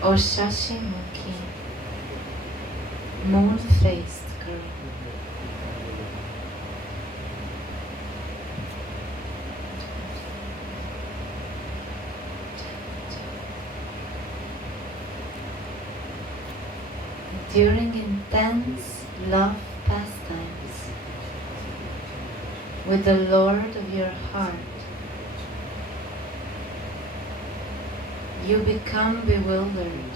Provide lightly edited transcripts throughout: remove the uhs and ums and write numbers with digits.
O Shashimukhi, moon-faced girl. During intense love pastimes with the Lord of your heart, you become bewildered,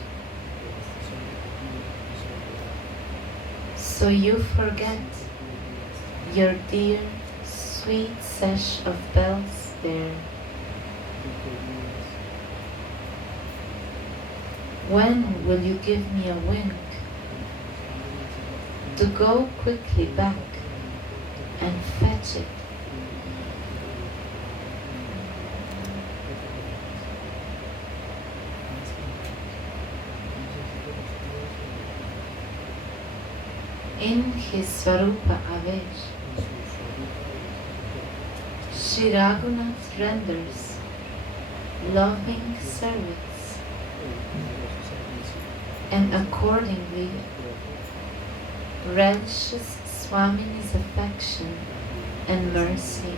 so you forget your dear sweet sesh of bells there. When will you give me a wink to go quickly back and fetch it? In his Svarupa Avesh, Shri Raghunath renders loving service and accordingly relishes Swamini's affection and mercy.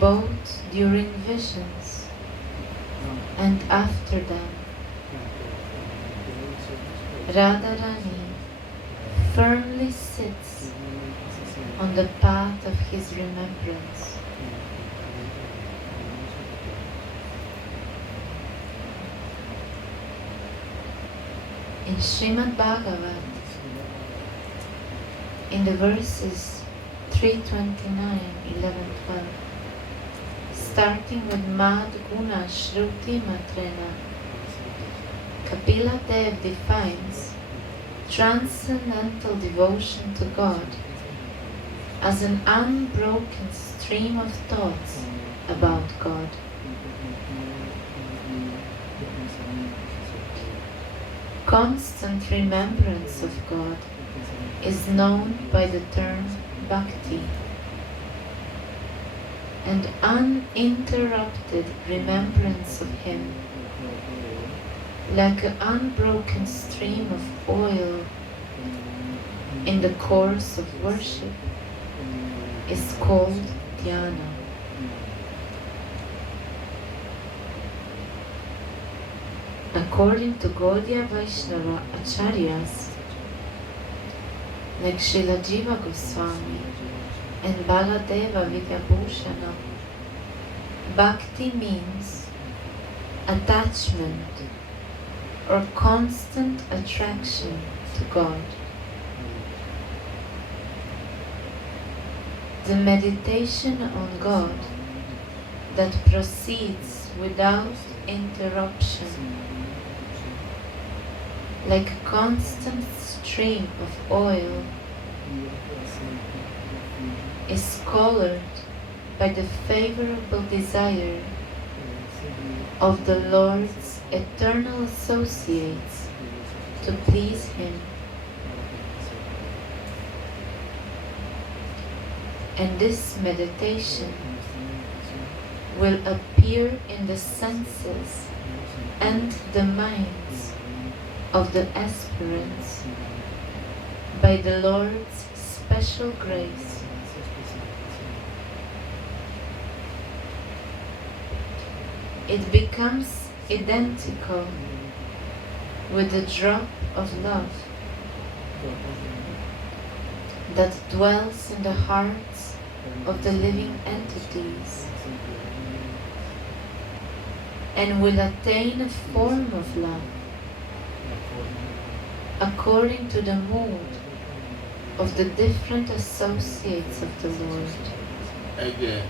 Both during visions and after them, Radharani firmly sits on the path of his remembrance. In Srimad Bhagavat, in the verses 329, 11, 12, starting with Mad Guna Shruti Matrena, Kapila Dev defines transcendental devotion to God as an unbroken stream of thoughts about God. Constant remembrance of God is known by the term bhakti, and uninterrupted remembrance of Him, like an unbroken stream of oil in the course of worship, is called dhyana. According to Gaudiya Vaishnava Acharyas, like Srila Jiva Goswami and Baladeva Vidyabhushana, bhakti means attachment or constant attraction to God. The meditation on God that proceeds without interruption, like a constant stream of oil, is colored by the favorable desire of the Lord's eternal associates to please Him. And this meditation will appear in the senses and the minds of the aspirants by the Lord's special grace. It becomes identical with the drop of love that dwells in the hearts of the living entities, and will attain a form of love according to the mood of the different associates of the Lord. Again.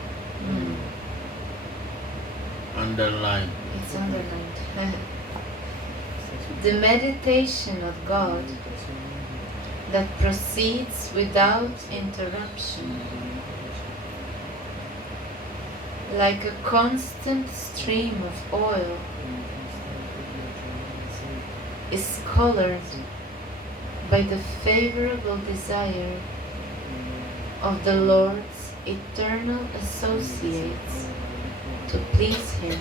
Underline. It's underlined. The meditation of God that proceeds without interruption, like a constant stream of oil, is colored by the favorable desire of the Lord's eternal associates to please him.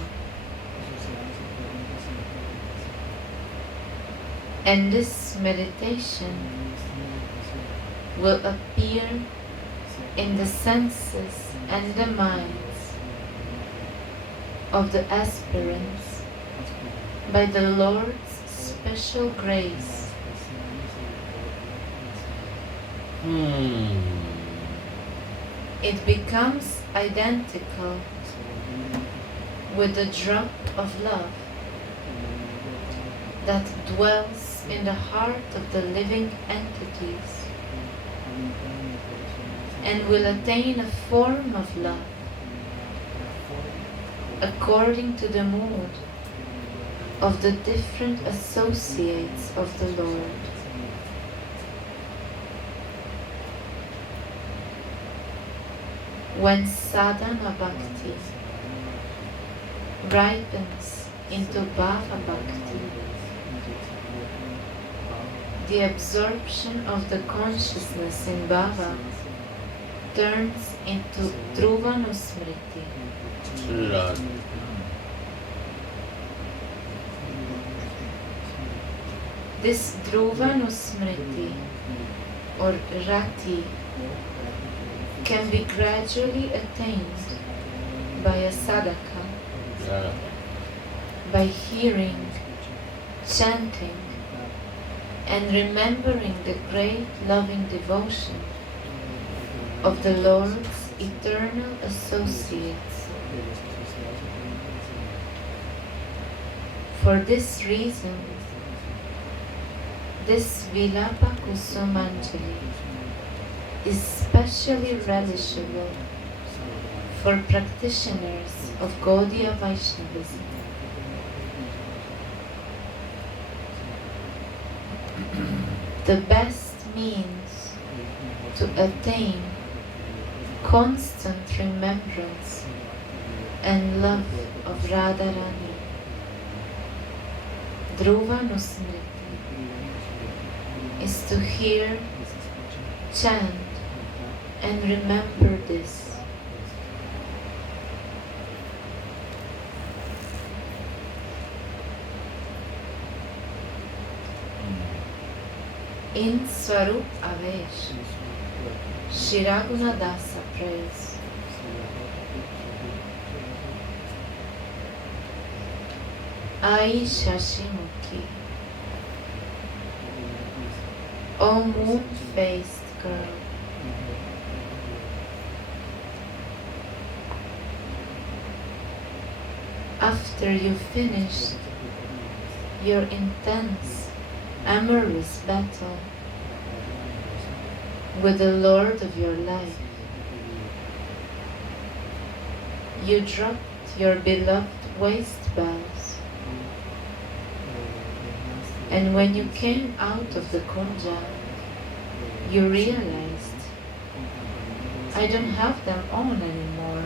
And this meditation will appear in the senses and the minds of the aspirants by the Lord's special grace. It becomes identical with the drop of love that dwells in the heart of the living entities and will attain a form of love according to the mood of the different associates of the Lord. When sadhana bhakti ripens into bhava bhakti, the absorption of the consciousness in bhava turns into dhruvanusmriti. This dhruvanusmriti or rati can be gradually attained by a sadhaka, by hearing, chanting, and remembering the great loving devotion of the Lord's eternal associates. For this reason, this Vilapa Kusumanjali is specially relishable for practitioners of Gaudiya Vaishnavism. The best means to attain constant remembrance and love of Radharani, Dhruvanusmriti, is to hear, chant, and remember this. In Swarup Avesh, Shiraguna Dasa prays, Ai Shashimukhi, O moon-faced girl, after you finished your intense, amorous battle with the Lord of your life, you dropped your beloved waist bells, and when you came out of the kunja, you realized, I don't have them on anymore.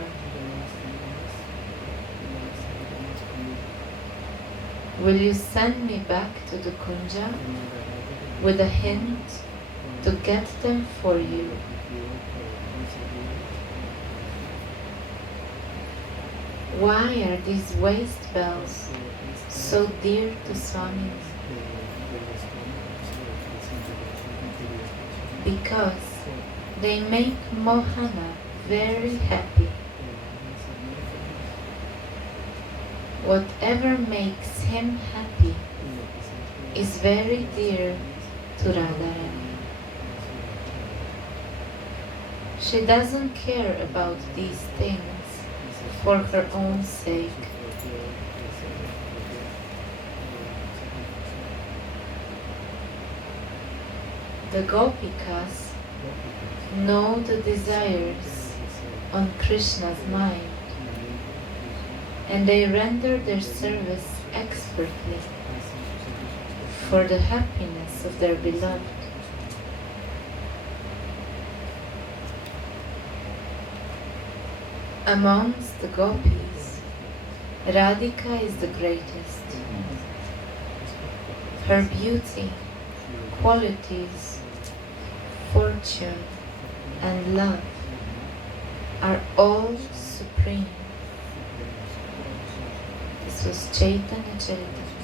Will you send me back to the kunja with a hint to get them for you? Why are these waist bells so dear to Swami? Because they make Mohana very happy. Whatever makes him happy is very dear to Radharani. She doesn't care about these things for her own sake. The Gopikas know the desires on Krishna's mind, and they render their service expertly for the happiness of their beloved. Amongst the gopis, Radhika is the greatest. Her beauty, qualities, fortune, and love are all supreme. This was Chaitanya Charitamrita.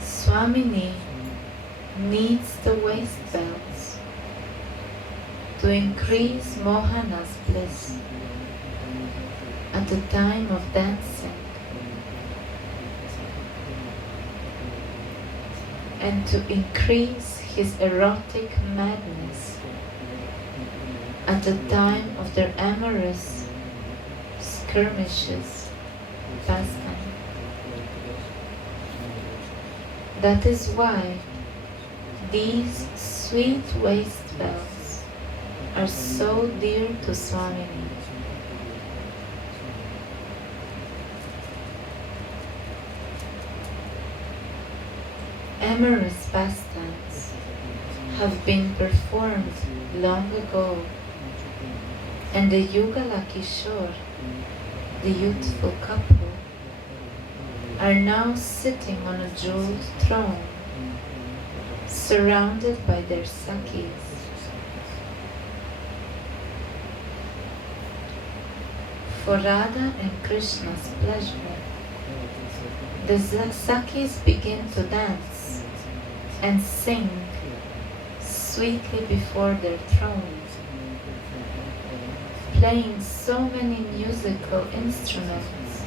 Swamini needs the waist belts to increase Mohana's bliss at the time of dancing and to increase his erotic madness at the time of their amorous skirmishes pastime. That is why these sweet waist belts are so dear to Swamini. Amorous pastimes have been performed long ago, and the Yugala Kishore, the youthful couple, are now sitting on a jeweled throne, surrounded by their Sakhis. For Radha and Krishna's pleasure, the Sakhis begin to dance and sing sweetly before their thrones, playing so many musical instruments,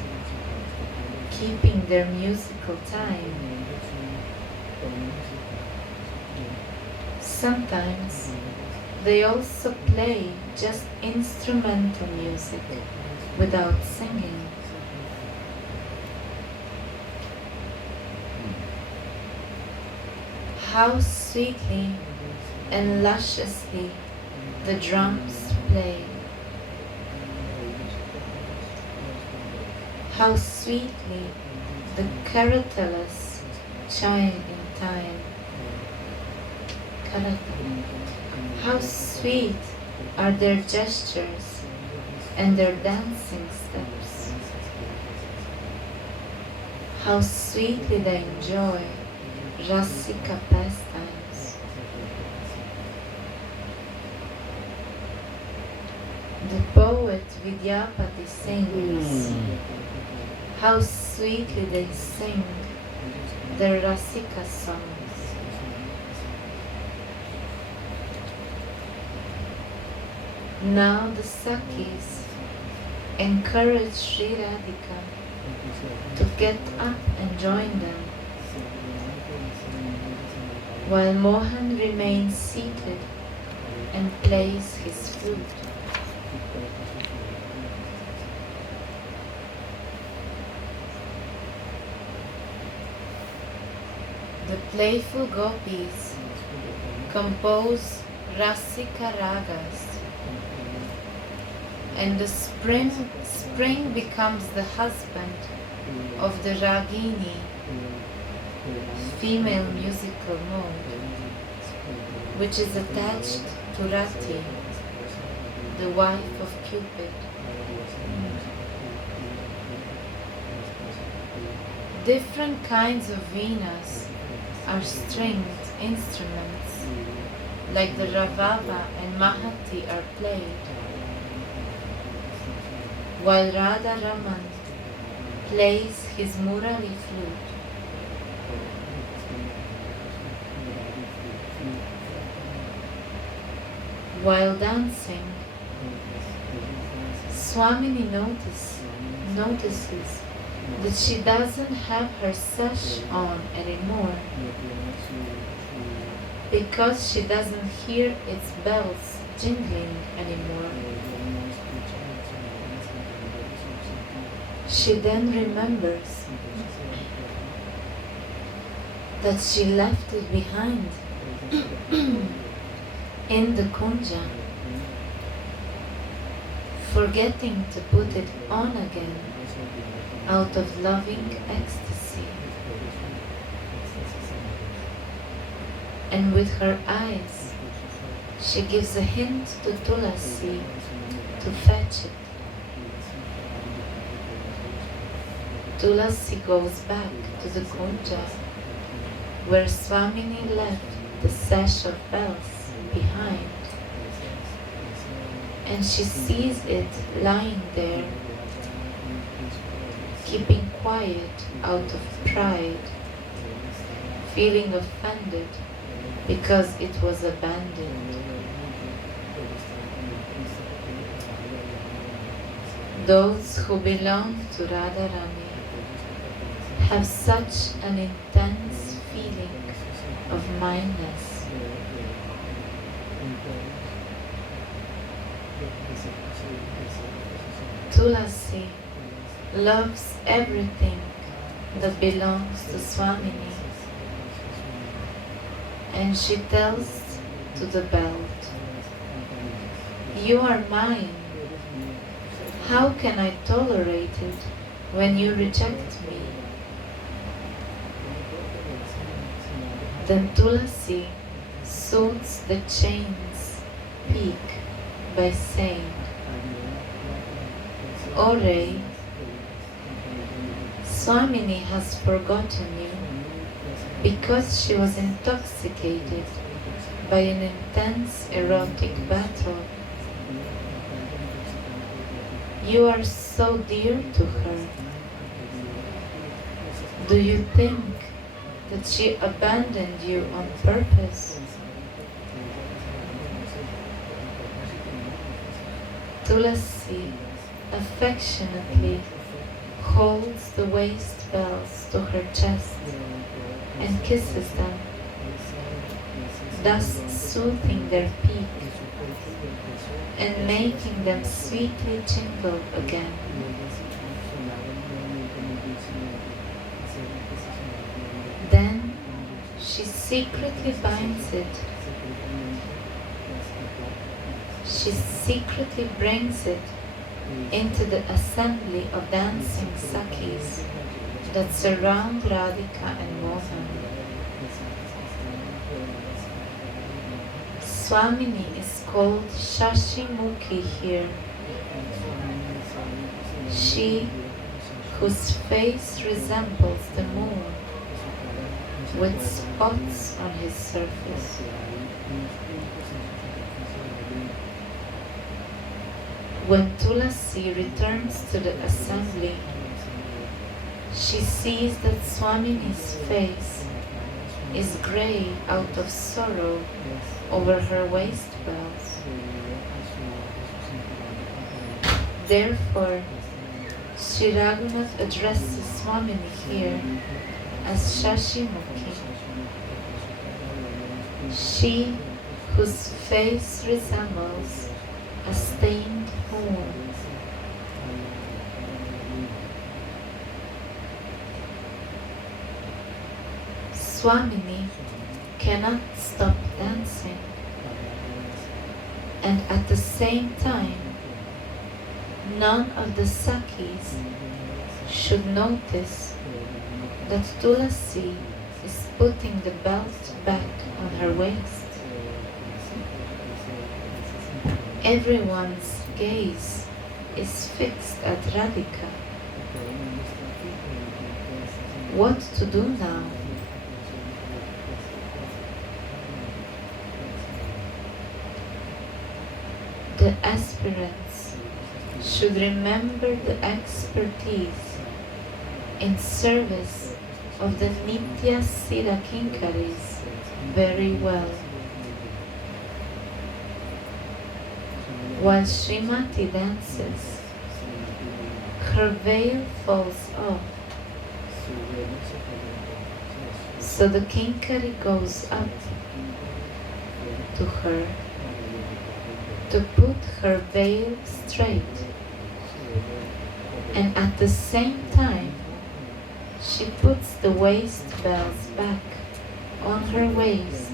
keeping their musical time. Sometimes they also play just instrumental music without singing. How sweetly and lusciously the drums play. How sweetly the karatalas chime in time. How sweet are their gestures and their dancing steps. How sweetly they enjoy Rasika pastimes. The poet Vidyapati sings. How sweetly they sing their Rasika songs. Now the Sakhis encourage Sri Radhika to get up and join them, while Mohan remains seated and plays his flute. The playful gopis compose Rasika ragas, and the spring becomes the husband of the Ragini, female musical mode, which is attached to Rati, the wife of Cupid. Different kinds of venas are stringed instruments, like the Ravava and Mahati are played, while Radha Raman plays his Murali flute. While dancing, Swamini notices that she doesn't have her sash on anymore, because she doesn't hear its bells jingling anymore. She then remembers that she left it behind in the kunja, forgetting to put it on again out of loving ecstasy. And with her eyes, she gives a hint to Tulasi to fetch it. Tulasi goes back to the kunja where Swamini left the sash of bells behind, and she sees it lying there, keeping quiet out of pride, feeling offended because it was abandoned. Those who belong to Radharani have such an intense feeling of mindness. Tulasi loves everything that belongs to Swamini, and she tells to the belt, "You are mine. How can I tolerate it when you reject me?" Then Tulasi soothes the chain's peak by saying, "O Ray, Swamini has forgotten you because she was intoxicated by an intense erotic battle. You are so dear to her. Do you think that she abandoned you on purpose?" Tulasi affectionately holds the waist bells to her chest and kisses them, thus soothing their peak and making them sweetly jingle again. Then she secretly binds it. She secretly brings it into the assembly of dancing Sakhis that surround Radhika and Mohan. Swamini is called Shashimukhi here. She whose face resembles the moon with spots on his surface. When Tulasi returns to the assembly, she sees that Swamini's face is grey out of sorrow over her waist bells. Therefore, Sri Raghunath addresses Swamini here as Shashimukhi, she whose face resembles a stained moon. Swamini cannot stop dancing, and at the same time, none of the Sakhis should notice that Tulasi is putting the belt back on her waist. Everyone's gaze is fixed at Radhika. What to do now? The aspirants should remember the expertise in service of the Nitya Sira Kinkaris very well. While Srimati dances, her veil falls off, so the Kinkari goes up to her to put her veil straight, and at the same time she puts the waist bells back on her waist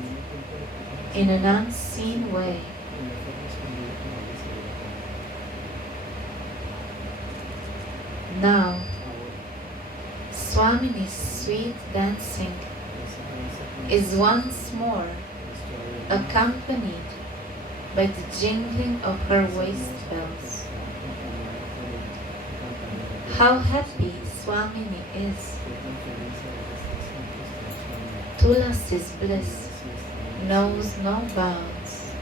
in an unseen way. Now, Swamini's sweet dancing is once more accompanied by the jingling of her waist bells. How happy Swamini is. Tulasi's bliss knows no bounds.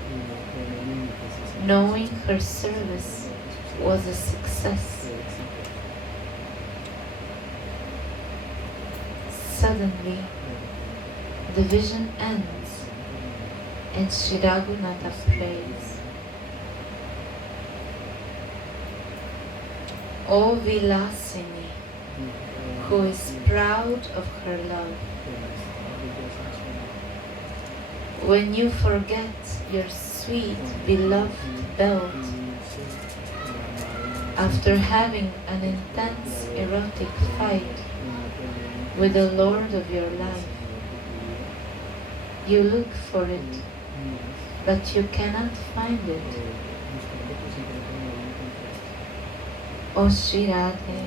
Knowing her service was a success. Suddenly, the vision ends and Sri Raghunatha prays, O Vilasini, who is proud of her love, when you forget your sweet beloved belt, after having an intense erotic fight with the Lord of your life, you look for it, but you cannot find it. O Sri Radhe,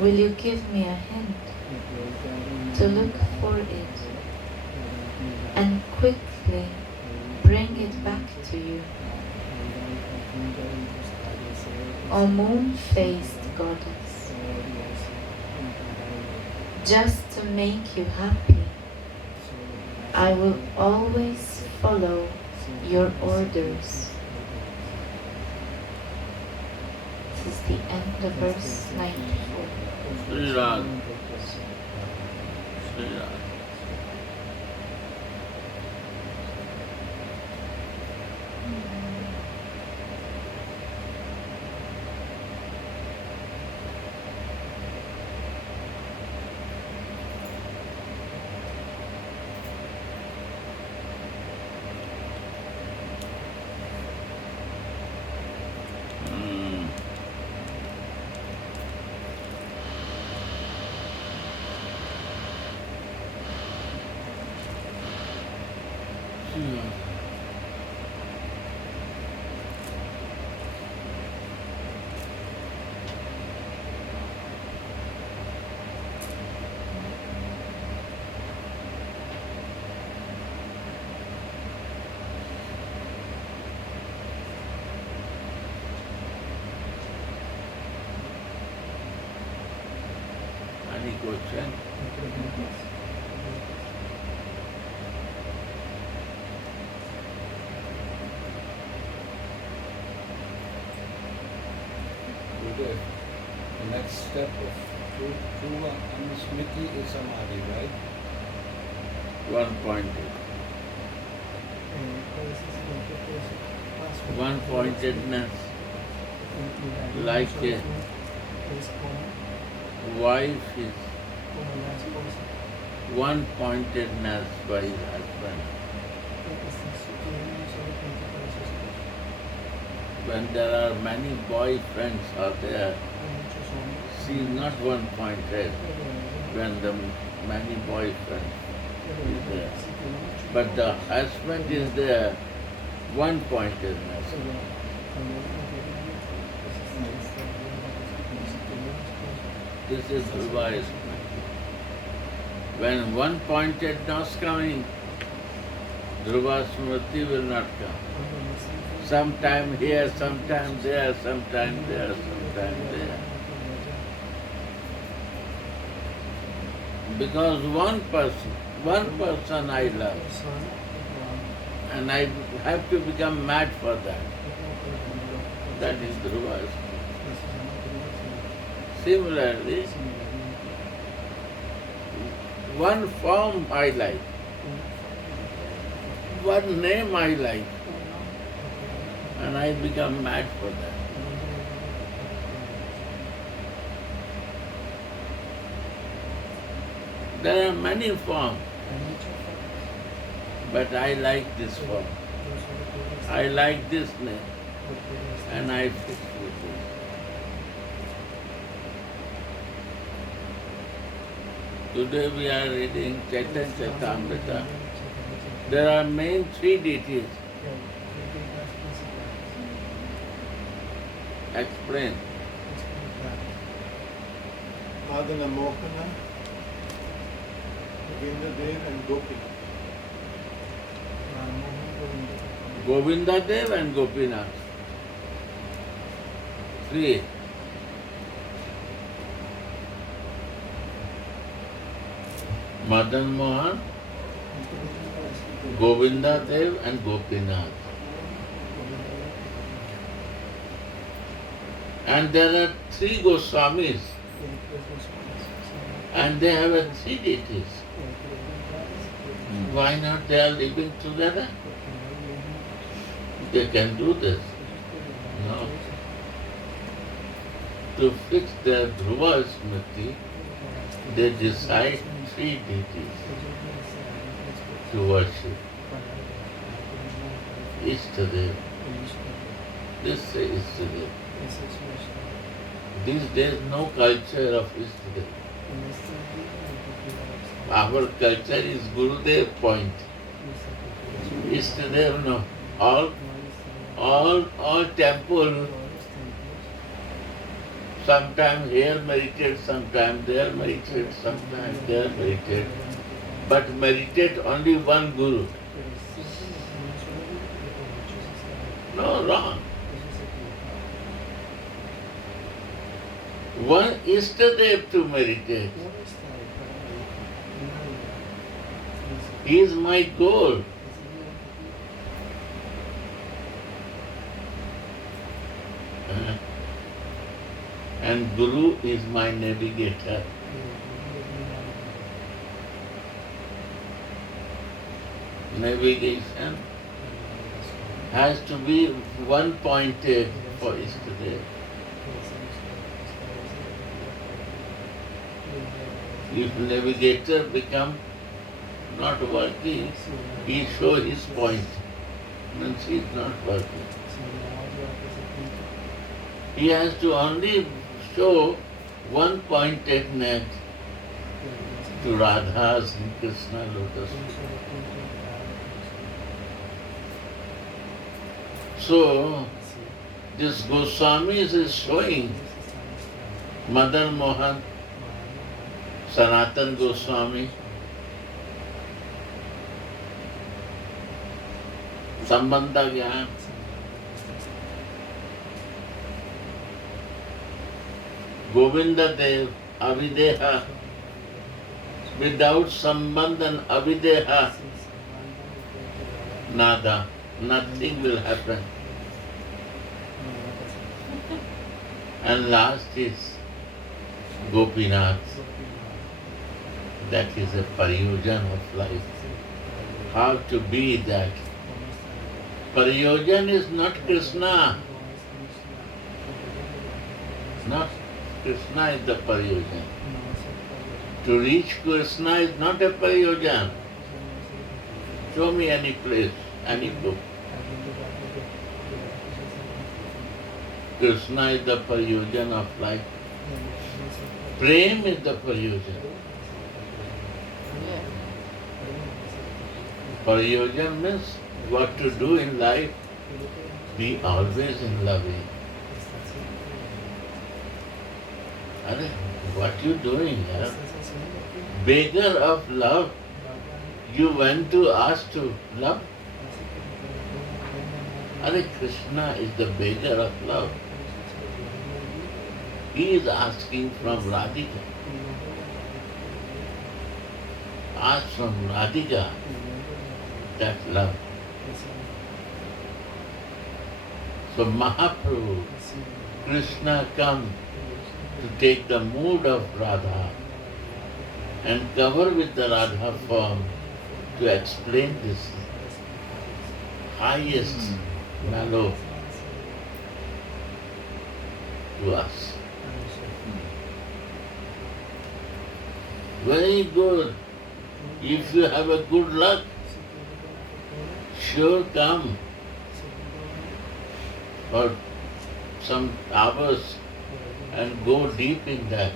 will you give me a hint to look for it and quickly bring it back to you? O moon-faced goddess, just to make you happy, I will always follow your orders. This is the end of verse 94. Sri Radha. Sri Radha. Any question? The next step of Dhruva and Smriti is Samadhi, right? 1 pointed. One pointedness, like a wife is one pointedness by his husband. When there are many boyfriends out there, she is not one pointed when the many boyfriends is there. But the husband is there, one pointedness. This is Dhruva. When one pointedness coming, Dhruva Smriti will not come. Sometime here, sometime there, sometime there, sometime there. Because one person I love, and I have to become mad for that. That is Dhruva. Similarly, one form I like, one name I like, and I become mad for that. There are many forms, but I like this form. I like this name, and I fix with this. Today we are reading Chaitanya Charitamrita. There are main three deities. Explain. Madana Mohana, Govinda Dev and Gopi. Govinda Dev and Gopinath. Three. Madan Mohan, Govinda Dev and Gopinath. And there are 3 Goswamis and they have 3 deities. Why not they are living together? They can do this. No. To fix their Dhruva Smriti, they decide 3 deities to worship. Ishtadev. This is Ishtadev. These days no culture of Ishtadev. Our culture is Gurudev point. Ishtadev no. All temple, sometime here meditate, sometime there meditate, sometime there meditate. But meditate only one Guru. No, wrong. One Ishtadev to meditate. He is my goal. And Guru is my navigator. Navigation has to be one-pointed for Ishtadev. If navigator become not working, he show his point, means he is not working. He has to only show one-pointed net to Radha's and Krishna lotus. So, this Goswami is showing Madan Mohan, Sanatan Goswami, Sambandha Gyan, Govinda Dev, Avideha. Without Sambandha and Avideha, nada, nothing will happen. And last is Gopinath. That is a Pariyojan of life. How to be that? Pariyojan is not Krishna. Not Krishna is the Pariyojan. To reach Krishna is not a Pariyojan. Show me any place, any book. Krishna is the Pariyojan of life. Prem is the Pariyojan. Pariyojan means what to do in life. Be always in loving. Are what you doing here? Beggar of love, you went to ask to love? Are Krishna is the beggar of love. He is asking from Radhika. Ask from Radhika that love. So Mahaprabhu, Krishna come to take the mood of Radha and cover with the Radha form to explain this highest mellow to us. Very good. If you have a good luck, sure come for some hours and go deep in that.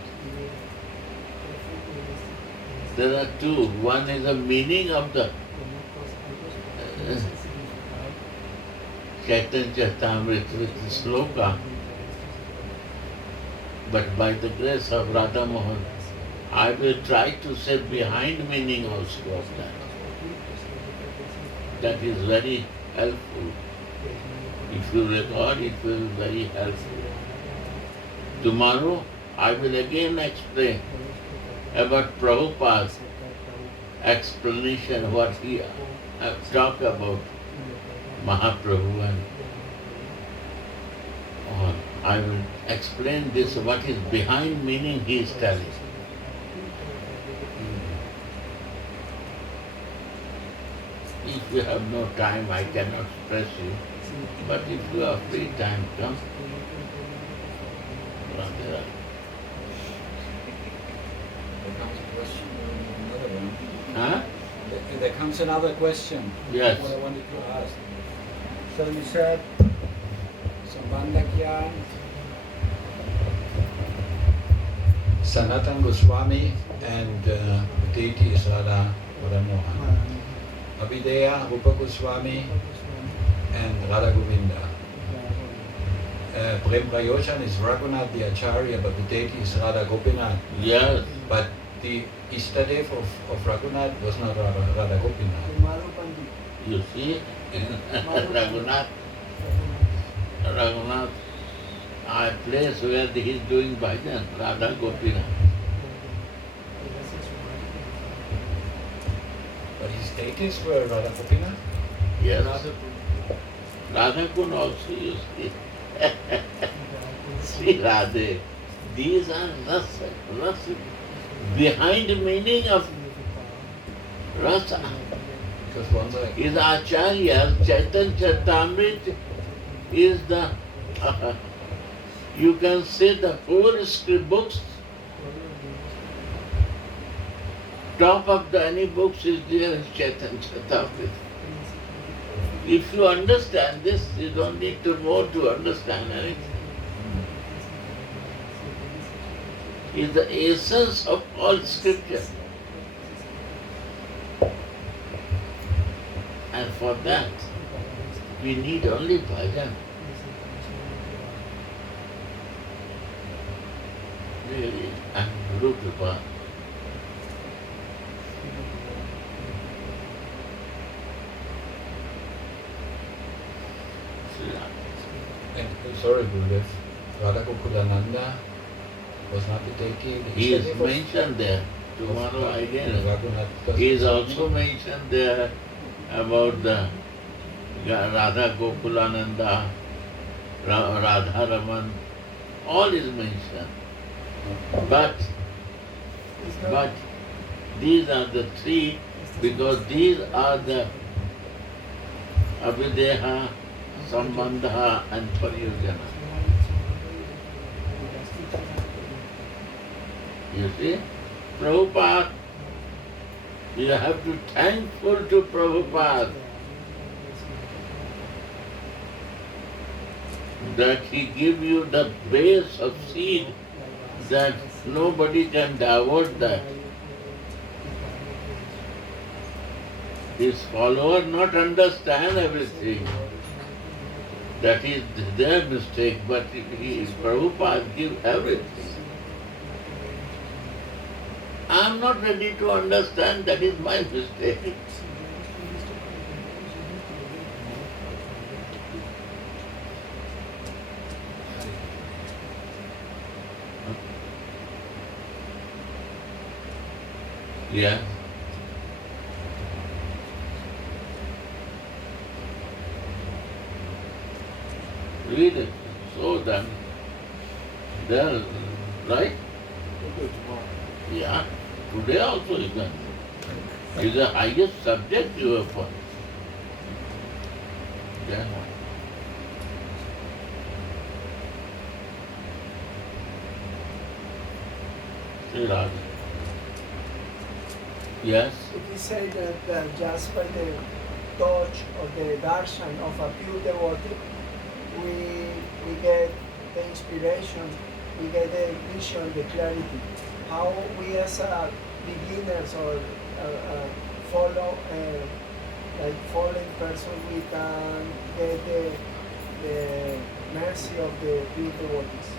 There are 2. One is the meaning of the Chaitanya Charitamrita with the sloka. But by the grace of Radha Mohan, I will try to say behind meaning also of that. That is very helpful. If you record, it will be very helpful. Tomorrow, I will again explain about Prabhupada explanation what he talk about Mahaprabhu and all. I will explain this, what is behind meaning he is telling. If you have no time, I cannot stress you. But if you have free time, come. There comes a question, another one. Huh? There comes another question. Yes. What I wanted to ask. So you said Sambandhakyan, Sanatan Goswami, and deity is Radha Mohan. Abhideya, Rupa Goswami, and Radha Govinda. Prem Prayojan is Raghunath the Acharya, but the deity is Radha Gopinath. Yes. But the Ishtadev of Raghunath was not Radha Gopinath. You see, Raghunath, a place where he is doing bhajan, Radha Gopinath. But his deities were Radha Gopinath? Yes. Radha Kun also, you see. See Radhe. These are rasa. Behind the meaning of rasa Because once I... is Acharya, Chaitanya Charitamrita is the, you can say the whole script books, top of the any books is there is Chaitanya Charitamrita. If you understand this, you don't need to more to understand anything. Is the essence of all scripture. And for that, we need only bhajan. Really, and Guru Kripa. And, sorry, Gurudev, Radha Gokulananda was not the deity. He is mentioned there. Tomorrow again. He is also mentioned there about the Radha Gokulananda, Radha Raman. All is mentioned. But these are the three, because these are the Abhideha, Sambandha and Pariyojana. You see, Prabhupada, you have to thankful to Prabhupada that he give you the base of seed that nobody can divert that. His follower not understand everything. That is their mistake, but Prabhupada give everything. I am not ready to understand, that is my mistake. Yeah. Read it. So then, there, right? Yeah. Today also you can. It's the highest subject you have for. Yeah. Sri Radha. Yes. It is said that just by the touch or the darshan of a pure devotee, we get the inspiration, we get the vision, the clarity. How we as beginners or follow, like fallen person, we can get the mercy of the pure devotees.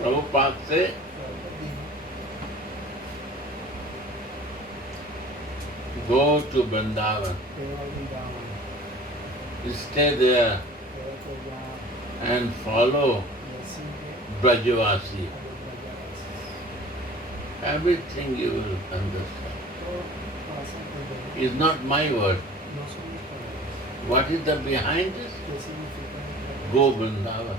Prabhupada say, go to Vrindavan, stay there and follow Brajavasi. Everything you will understand. is not my word. What is the behind this? Go Vrindavan.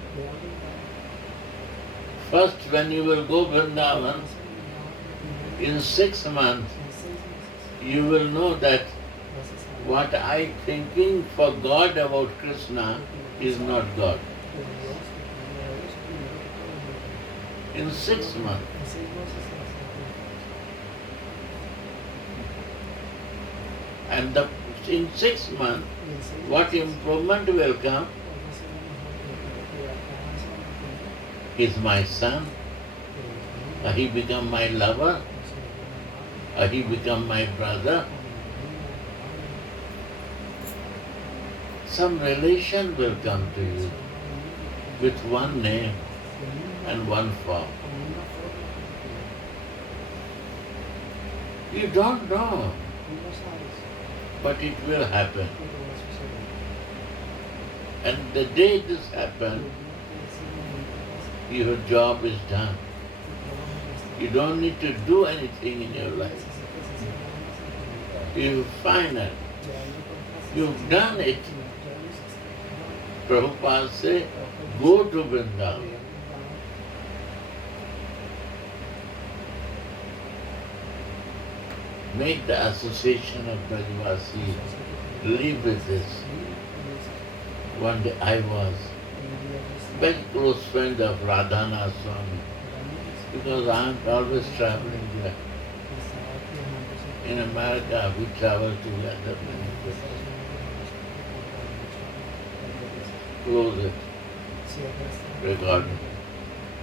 First, when you will go Vrindavan, in 6 months, you will know that what I thinking for God about Krishna is not God. In 6 months. And in 6 months, what improvement will come is my son. He become my lover. He become my brother. Some relation will come to you with one name and one form. You don't know, but it will happen. And the day this happens, your job is done. You don't need to do anything in your life. You find it. You've done it. Prabhupada said, go to Vrindavan. Make the association of Brajavasi. Live with this. One day I was very close friend of Radhana Swami because I am always traveling there. In America, we travel together many places. Close it. Regarding